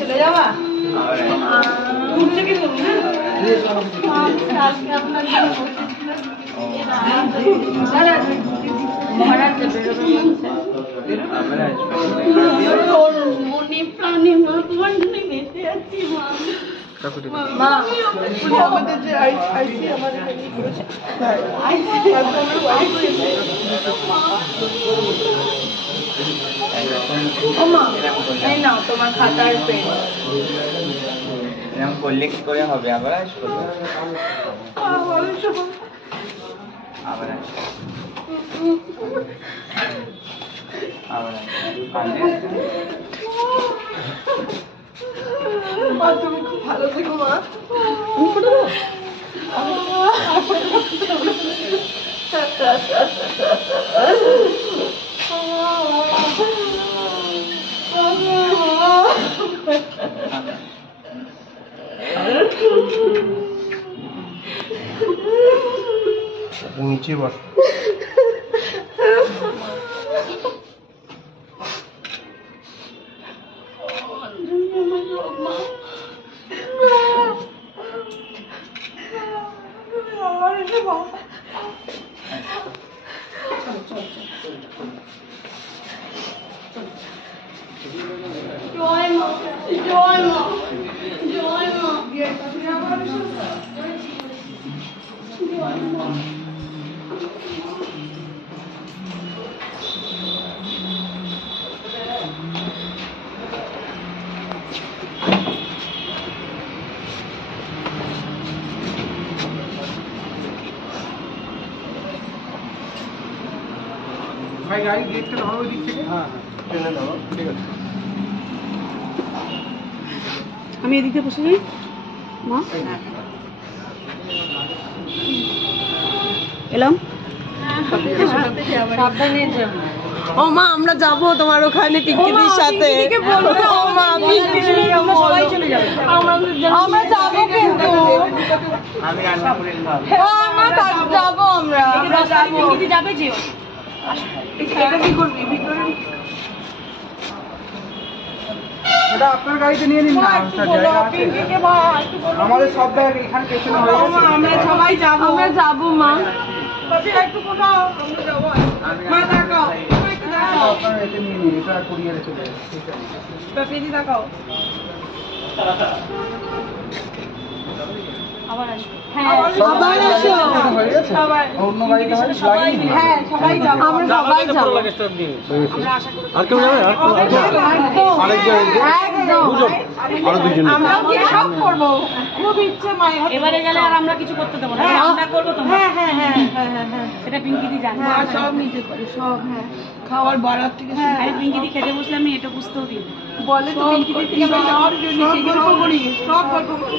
চলে যাওয়া তোমার খাতার পেন এরকম করলে কি করে হবে? আবার আসবো আবার মা, তুমি খুব ভালো থেকো মা। নিচে বস। জয় মা, জয় মা, জয় মা, জয় মা। ভাই গাড়ি গেটটা ধরো ওই দিক থেকে। হ্যাঁ ট্রেনে ধরো, ঠিক আছে। আমি এদিকে বসে যাই মা। এলাম সাবধানে যাও। ও মা, আমরা যাবো তোমার ওখানে পিঙ্কিদির সাথে। ও মা, সবাই চলে যাবে। আমরা যাবো কিন্তু আমি রান্না করে খাবো। যাবো আমরা। পিঙ্কিদি যাবে যেও। এটা কি করবি ভিতরে? এটা আপনার গাড়িতে নিয়ে নিন না, স্যার জায়গা আছে। আমাদের সব ব্যাগ এখানে পেছনে হয়ে গেছে। আমরা সবাই যাবো। আমরা যাবো মা। একটু কোথাও আমরা যাবো। মা তাকাও, আপনারা এতে নিয়ে নিন, এটা কুরিয়ারে চলে যাবে। ঠিক আছে। পেদি তাকাও। আবার আসবে। আবার আসো। হয়ে গেছে? অন্য গাড়িতে হয় লাগেনি? হ্যাঁ, সবাই যাবো। আমরা সবাই যাবো। আমরা আশা করি আর কেউ যাবে? একদম। আরো দুজন। আমরা গিয়ে সব করবো। খুব ইচ্ছে মায়ের। এবারে গেলে আর আমরা কিছু করতে দেবো না, আমরা করবো তো। হ্যাঁ হ্যাঁ হ্যাঁ হ্যাঁ হ্যাঁ। এটা পিঙ্কিদি জানে। মা সব নিজে করে, সব। হ্যাঁ, খাওয়ার বাড়ার থেকে শুরু আরে পিঙ্কিদি খেতে বসলে আমি এটা বুঝতেও দিই না। বলে তো পিঙ্কিদি থেকে আমরা যাওয়ার জন্য গল্প করি, সব গল্প করি।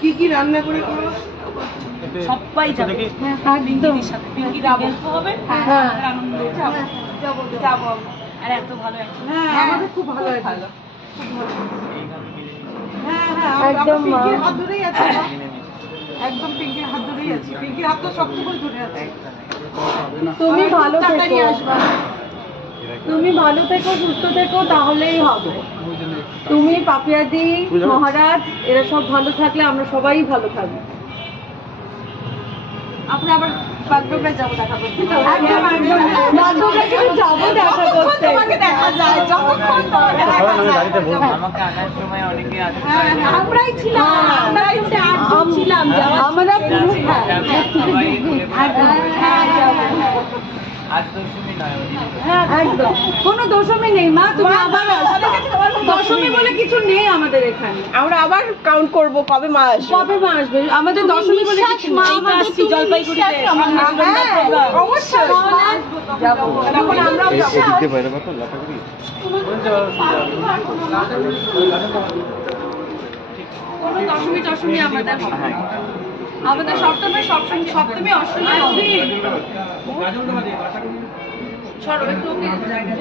কি কি রান্না করে করো? সবাই যাবে পিঙ্কিদির সাথে। পিঙ্কিদি গল্প হবে, হ্যাঁ। আর আনন্দ যাবো যাবো। আর এত ভালো একটা। হ্যাঁ, আমাদের খুব ভালো হয়। ভালো। হ্যাঁ হ্যাঁ, একদম পিঙ্কির হাত ধরেই আছি। একদম পিঙ্কির হাত ধরেই আছি। পিঙ্কির হাতটা শক্ত করে ধরে আছে। তুমি ভালো থেকো, তুমি ভালো থেকো, সুস্থ থেকো, তাহলেই হবে। তুমি, পাপিয়াদি, মহারাজ, এরা সব ভালো থাকলে আমরা সবাই ভালো থাকবো। আমরা আবার বাগডোগরা যাবো দেখা করতে। বাগডোগরা কিন্তু যাবো দেখা করতে। তোমাকে দেখা যায়, যতক্ষণ তোমাকে দেখা যায়। আমাকে আনার সময় অনেকে আসে। আমরাই ছিলাম, আমরাই 8 জন ছিলাম। আমরা পুরো আজ দশমী নয়, একদম কোনো দশমী নেই মা, তুমি আবার আসবে। দশমী বলে কিছু নেই আমাদের এখানে। আমরা আবার কাউন্ট করব কবে মা আসবে। কবে মা আসবে আমাদের দশমী বলে কিছু মা আমাদের জলপাইগুড়িতে অবশ্যই যাব। তখন আমরাও যাব। এদিকে বাইরে কত লাটা করি। কোনো দশমী আমাদের হবে না। আমাদের সপ্তমী অষ্টমী আসবে। সরো একটু জায়গা।